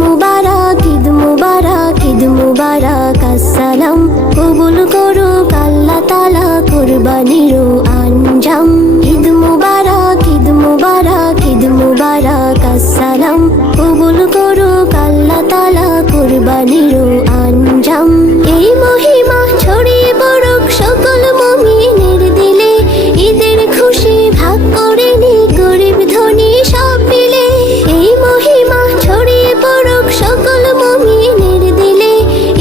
মুবারক, ঈদ মুবারক, ঈদ মুবারক, আসসালাম কবুল করুক আল্লাহ তাআলা কুরবানির আঞ্জাম। ঈদ মুবারক, ঈদ মুবারক, ঈদ মুবারক, আসসালাম কবুল করুক আল্লাহ তাআলা কুরবানির আঞ্জাম। এই মহিমা ছড়িয়ে পড়ুক সকল মুমিনের দিলে, ঈদের খুশি ভাগ করে নি গরিব ধনী সব মিলে। এই মহিমা ছড়িয়ে পড়ুক সকল মুমিনের দিলে,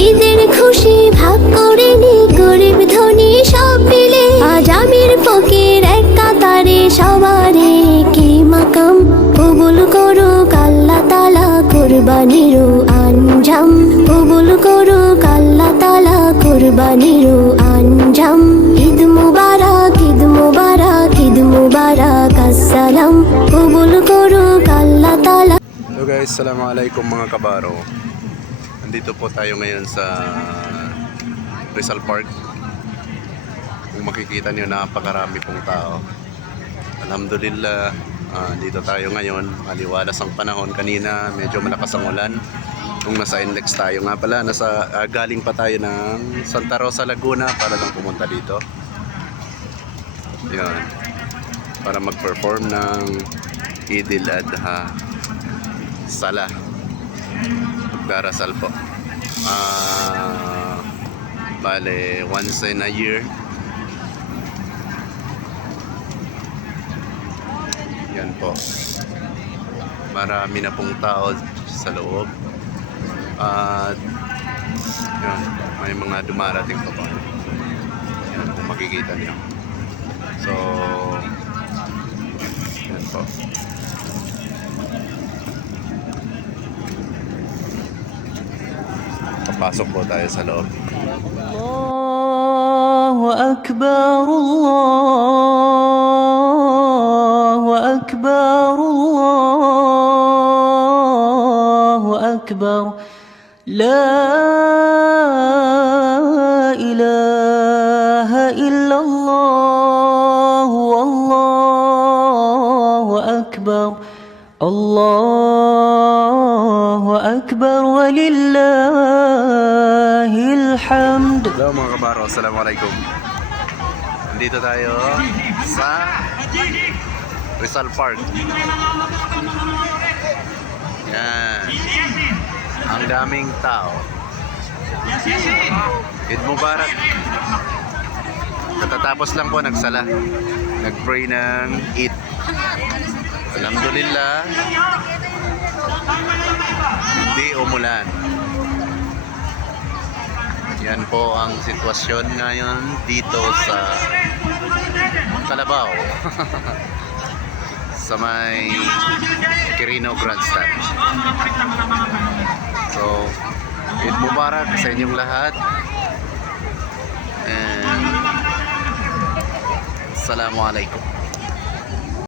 ঈদের খুশি ভাগ করে নি গরিব ধনী সব মিলে। আজ আমির ফকির এক কাতারে সবারে কি মাকাম, কবুল করুক আল্লাহ তাআলা কুরবানির আঞ্জাম। কবুল করুক আল্লাহ তাআলা কুরবানির আঞ্জাম। ঈদ মুবারক, ঈদ মুবারক, ঈদ মুবারক, আসসালাম কবুল করুক আল্লাহ তাআলা। Hello guys, assalamualaikum mga kabaro. Nandito po tayo ngayon sa Rizal Park. Kung makikita niyo, napakarami pong tao. Alhamdulillah, dito tayo ngayon. Maliwalas ang panahon. Kanina medyo malakas ang ulan. Kung nasa Inlex tayo nga pala, galing pa tayo ng Santa Rosa, Laguna para lang pumunta dito. Yan, para mag-perform ng Idil Adha Salah, magdarasal po. Bale, once in a year. Yan po. Marami na pong tao sa loob. At yan, may mga dumarating pa po. Yan, kung makikita niyo. So, yan po. Papasok po tayo sa loob. Allahu Akbar, Allahu Akbar, Allahu Akbar. La ilaha illallah, Allahu Akbar, Allahu Akbar, walillahil hamd. Hello mga kabaro, assalamualaikum. Nandito tayo sa Rizal Park. Yan, ang daming tao. Eid Mubarak. Katatapos lang po nagsala, nagpray ng Eid. Alhamdulillah, hindi umulan. Yan po ang sitwasyon ngayon dito sa Calabao. Sa may Quirino Grandstand. So, Eid Mubarak sa inyong lahat. And Assalamualaikum.